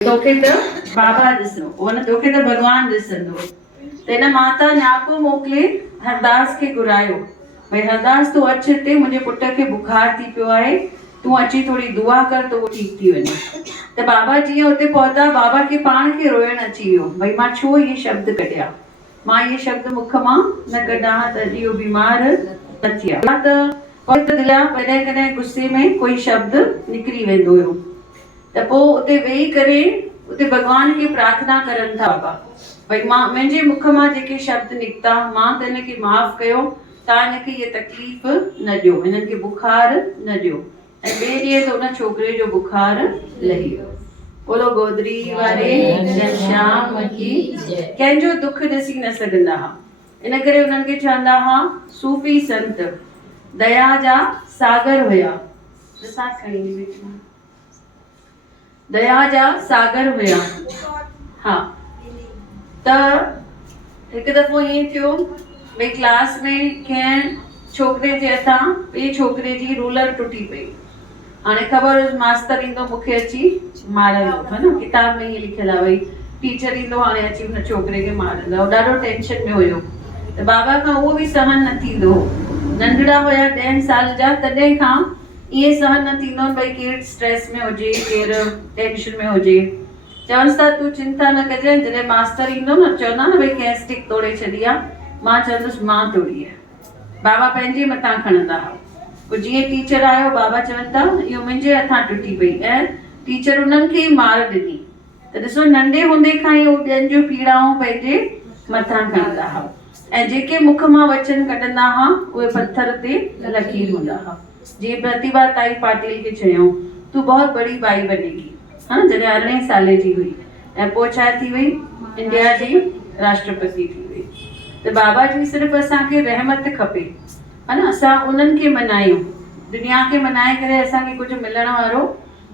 तोखे त बाबा ॾिसणो, उन तोखे त भॻवानु ॾिसंदो। त हिन माता न्यापो मोकिले हरदास खे घुरायो, भई हरदास तूं अच हिते, मुंहिंजे पुट खे बुखार थी पियो आहे, तूं अची थोरी दुआ कर त उहो ठीकु थी वञे। त बाबा जीअं हुते पहुता, बाबा खे पाण खे रोयण अची वियो, भई मां छो इहे शब्द कढिया, मां इहे शब्द मुख मां न कढां त इहो बीमार न थिया। त वक़्तु दिलिया कॾहिं कॾहिं गुस्से में कोई शब्द निकिरी वेंदो हुयो, त पोइ उते वेही करे उते भॻवान खे प्रार्थना करनि था बाबा, भई मां मुंहिंजे मुख मां जेके शब्द निकिता, मां त हिनखे माफ़ कयो, तव्हां हिनखे इहे तकलीफ़ न ॾियो, हिननि खे बुखार न ॾियो। ऐं ॿिए ॾींहं ते उन छोकिरे जो बुखार लही वियो। बोलो गोदरी वारे घनश्याम की जय। कंहिंजो दुख ॾिसी न सघंदा हुआ, इन करे उन्हनि खे चवंदा हुआ सूफ़ी संत, दया जा सागर हुया। दया जा सागर हुया। हा, त हिकु दफ़ो ईअं थियो, भई क्लास में कंहिं छोकिरे जे हथां ॿिए छोकिरे जी रूलर टुटी पई। हाणे ख़बर हुई मास्तर ईंदो मूंखे अची मारंदो, है न, किताब में ईअं लिखियलु आहे, भई टीचर ईंदो हाणे अची हुन छोकिरे खे मारंदो। ॾाढो टेंशन में हुयो, त बाबा खां उहो बि सहन न थींदो हो। नंढड़ा हुया 10 साल जा, तॾहिं खां ईअं सहन न थींदो, भई केरु स्ट्रेस में हुजे, केरु टेंशन में हुजे। चवनिसि था तूं चिंता न कजांइ, जॾहिं मास्तर ईंदो न, चवंदा न भई कंहिं स्टिक तोड़े छॾी आहे, मां चवंदुसि मां तोड़ी आहे। बाबा पंहिंजे मथां खणंदा हुआ। पोइ जीअं टीचर आयो, बाबा चवनि था इहो मुंहिंजे हथां टुटी पई, ऐं टीचर उन्हनि खे ई मार ॾिनी। त ॾिसो, नंढे हूंदे खां ई उहे ॿियनि जूं पीड़ाऊं पंहिंजे मथां खणंदा हुआ, ऐं जेके मुख मां वचन कढंदा हुआ उहे पत्थर ते लकीर हूंदा हुआ। जीअं प्रतिभा ताई पाटिल खे चयूं तूं बहुत बड़ी बाई बनेगी, हाँ, जॾहिं 18 साले जी हुई, ऐं पोइ छा थी वई, इंडिया जी राष्ट्रपति थी वई। त बाबा जी सिर्फ़ु असांखे रहमत खपे, है न, असां उन्हनि खे मनायूं, दुनिया खे मनाए करे असांखे कुझु मिलण वारो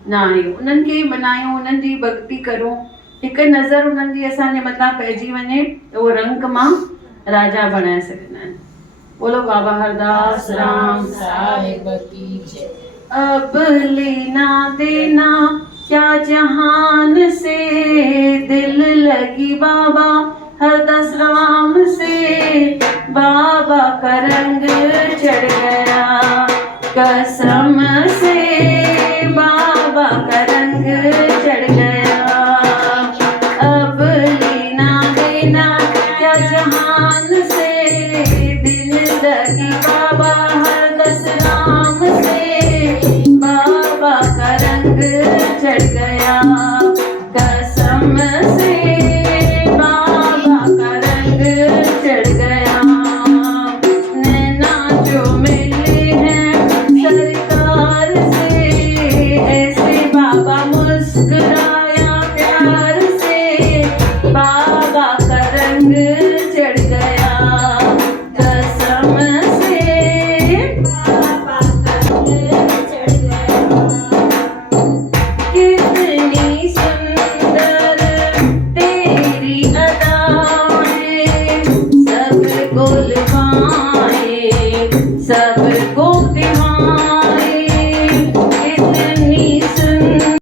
न आहे। उन्हनि खे मनायूं, उन्हनि जी भक्ति करूं, हिकु नज़र उन्हनि जी असांजे मथां पइजी वञे त उहो रंग मां राजा बणाए सघंदा आहिनि। बोलो बाबा हरदास राम साहिब की जय। अब लेना देना क्या जहान से, दिल लगी बाबा हरदास राम से, बाबा का रंग चढ़ गया कसम से, बाबा का रंग चढ़ गया। अब लेना देना क्या जहान से, दिल लगी बाबा हरदास राम से, बाबा का रंग चढ़ गया कसम से, बाबा का रंग चढ़ गया। नैना जो मिले हैं सरकार से, ऐसे बाबा मुस्कुराया प्यार से, बाबा का रंग चढ़ गया कसम से, बाबा का रंग चढ़ गया। कितनी सुंदर तेरी अदाएं, सबको लुभाए सबको दिवाए। कितनी सुंदर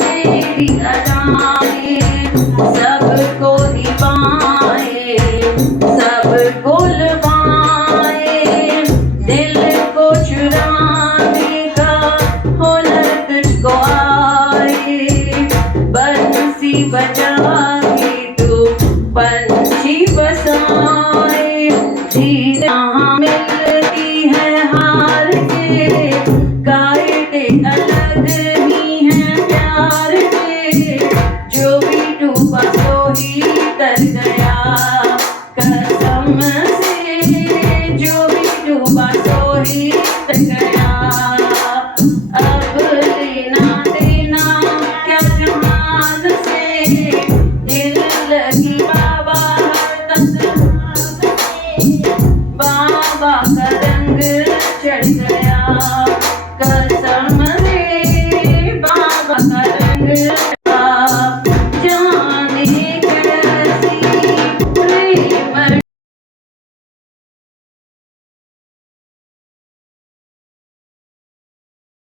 तेरी अदाएं, सबको निभाए सबको लुभाए। दिल को चुराने का हुनर तुझको आए, बंसी बजा